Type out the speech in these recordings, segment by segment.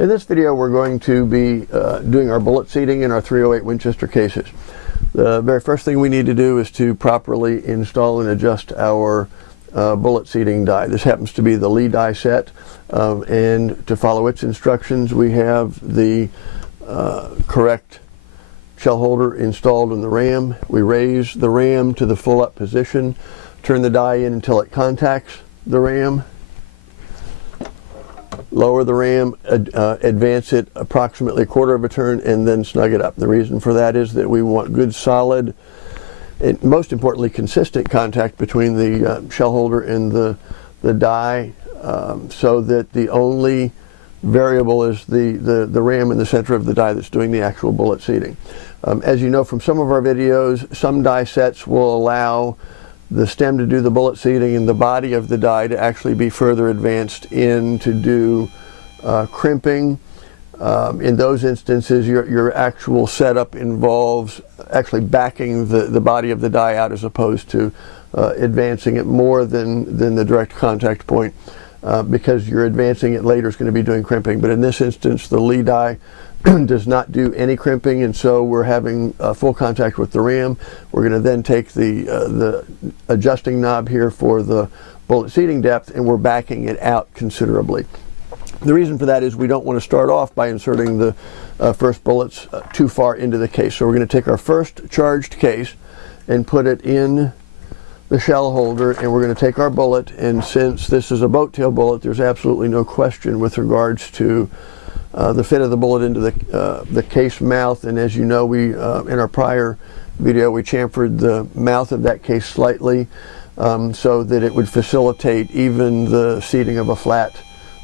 In this video we're going to be doing our bullet seating in our 308 Winchester cases. The very first thing we need to do is to properly install and adjust our bullet seating die. This happens to be the Lee die set, and to follow its instructions we have the correct shell holder installed in the ram. We raise the ram to the full up position, turn the die in until it contacts the ram, lower the ram, advance it approximately a quarter of a turn, and then snug it up. The reason for that is that we want good, solid, and most importantly consistent contact between the shell holder and the die, so that the only variable is the ram in the center of the die that's doing the actual bullet seating. As you know from some of our videos, some die sets will allow the stem to do the bullet seating and the body of the die to actually be further advanced in to do crimping. In those instances, your actual setup involves actually backing the body of the die out as opposed to advancing it more than the direct contact point, because you're advancing it later is going to be doing crimping. But in this instance, the Lee die does not do any crimping, and so we're having full contact with the ram. We're going to then take the adjusting knob here for the bullet seating depth, and we're backing it out considerably. The reason for that is we don't want to start off by inserting the first bullets too far into the case. So we're going to take our first charged case and put it in the shell holder, and we're going to take our bullet, and since this is a boat tail bullet, there's absolutely no question with regards to the fit of the bullet into the case mouth. And as you know, we in our prior video we chamfered the mouth of that case slightly so that it would facilitate even the seating of a flat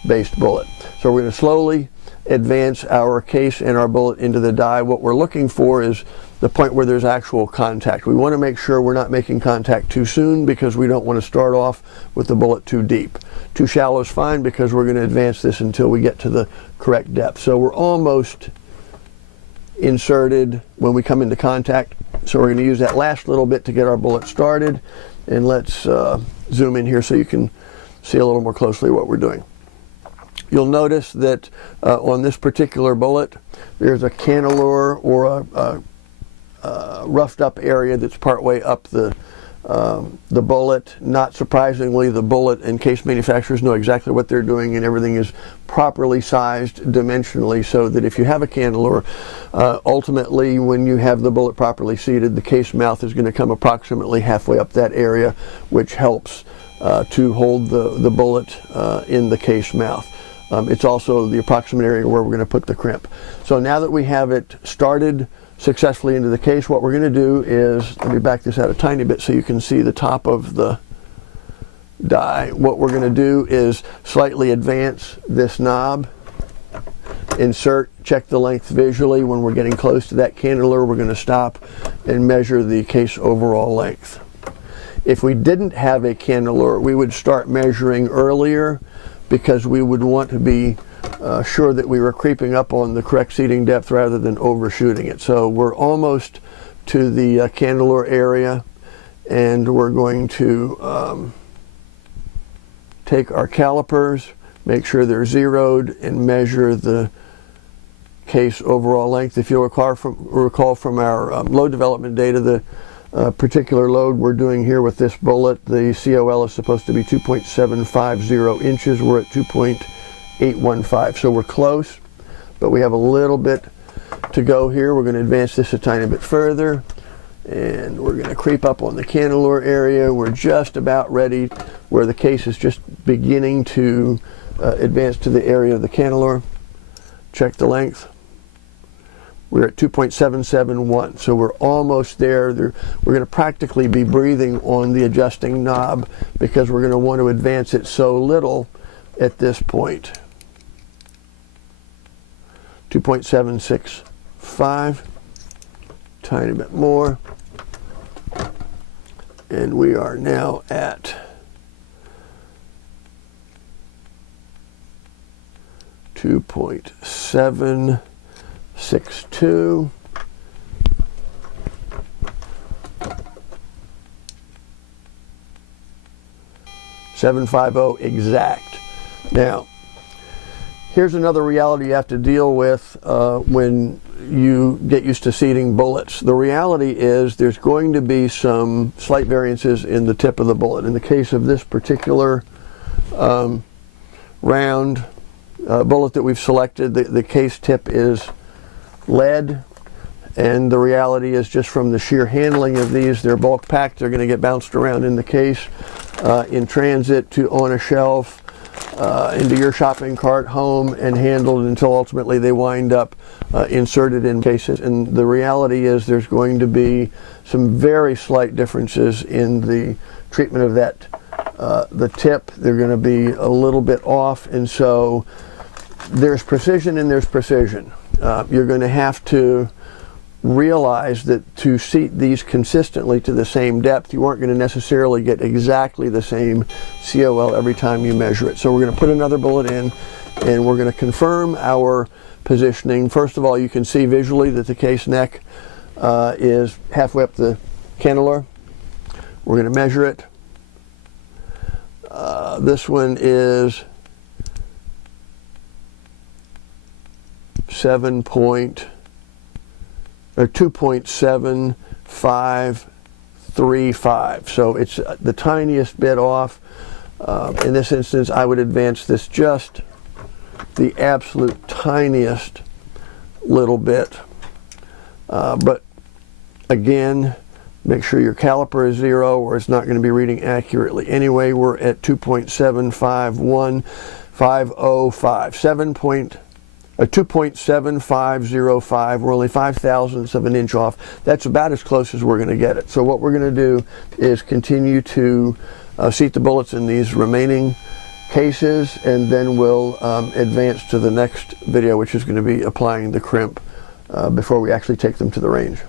based bullet. So we're going to slowly advance our case and our bullet into the die. What we're looking for is the point where there's actual contact. We want to make sure we're not making contact too soon, because we don't want to start off with the bullet too deep. Too shallow is fine, because we're going to advance this until we get to the correct depth. So we're almost inserted when we come into contact. So we're going to use that last little bit to get our bullet started. And let's zoom in here so you can see a little more closely what we're doing. You'll notice that on this particular bullet there's a cannelure or a roughed up area that's partway up the bullet. Not surprisingly, the bullet and case manufacturers know exactly what they're doing, and everything is properly sized dimensionally, so that if you have a cannelure, ultimately when you have the bullet properly seated, the case mouth is going to come approximately halfway up that area, which helps to hold the bullet in the case mouth. It's also the approximate area where we're going to put the crimp. So now that we have it started successfully into the case, what we're going to do is, let me back this out a tiny bit so you can see the top of the die. What we're going to do is slightly advance this knob, insert, check the length visually. When we're getting close to that cannelure, we're going to stop and measure the case overall length. If we didn't have a cannelure, we would start measuring earlier, because we would want to be sure that we were creeping up on the correct seating depth rather than overshooting it. So we're almost to the cannelure area, and we're going to take our calipers, make sure they're zeroed, and measure the case overall length. If you'll recall from our load development data, the particular load we're doing here with this bullet, the COL is supposed to be 2.750 inches. We're at 2.815, so we're close, but we have a little bit to go here. We're going to advance this a tiny bit further, and we're going to creep up on the cannelure area. We're just about ready, where the case is just beginning to advance to the area of the cannelure. Check the length. We're at 2.771, so we're almost there. We're going to practically be breathing on the adjusting knob, because we're going to want to advance it so little at this point. 2.765, tiny bit more, and we are now at 2.762. 750 exact. Now, Here's another reality you have to deal with when you get used to seating bullets. The reality is there's going to be some slight variances in the tip of the bullet. In the case of this particular round bullet that we've selected, the case tip is lead, and the reality is just from the sheer handling of these, they're bulk packed, they're going to get bounced around in the case, in transit, to on a shelf, into your shopping cart, home, and handled until ultimately they wind up inserted in cases. And the reality is there's going to be some very slight differences in the treatment of that, the tip. They're going to be a little bit off, and so there's precision and there's precision. You're going to have to realize that to seat these consistently to the same depth, you aren't going to necessarily get exactly the same COL every time you measure it. So we're going to put another bullet in, and we're going to confirm our positioning. First of all, you can see visually that the case neck is halfway up the cannular. We're going to measure it. This one is 2.7535, so it's the tiniest bit off. In this instance, I would advance this just the absolute tiniest little bit, but again, make sure your caliper is 0 or it's not going to be reading accurately. Anyway, we're at 2.751505, 2.7505. We're only 0.05 of an inch off. That's about as close as we're going to get it. So what we're going to do is continue to seat the bullets in these remaining cases, and then we'll advance to the next video, which is going to be applying the crimp before we actually take them to the range.